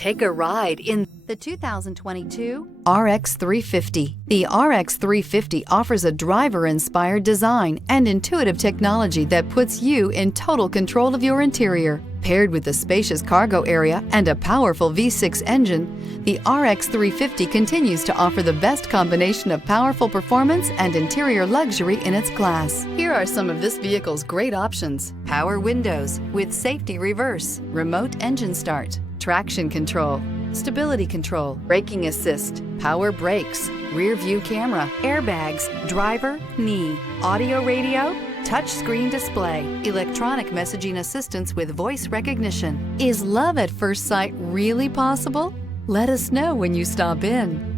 Take a ride in the 2022 RX 350. The RX 350 offers a driver-inspired design and intuitive technology that puts you in total control of your interior. Paired with a spacious cargo area and a powerful V6 engine, the RX 350 continues to offer the best combination of powerful performance and interior luxury in its class. Here are some of this vehicle's great options: power windows with safety reverse, remote engine start, traction control, stability control, braking assist, power brakes, rear view camera, airbags, driver, knee, audio radio, touchscreen display, electronic messaging assistance with voice recognition. Is love at first sight really possible? Let us know when you stop in.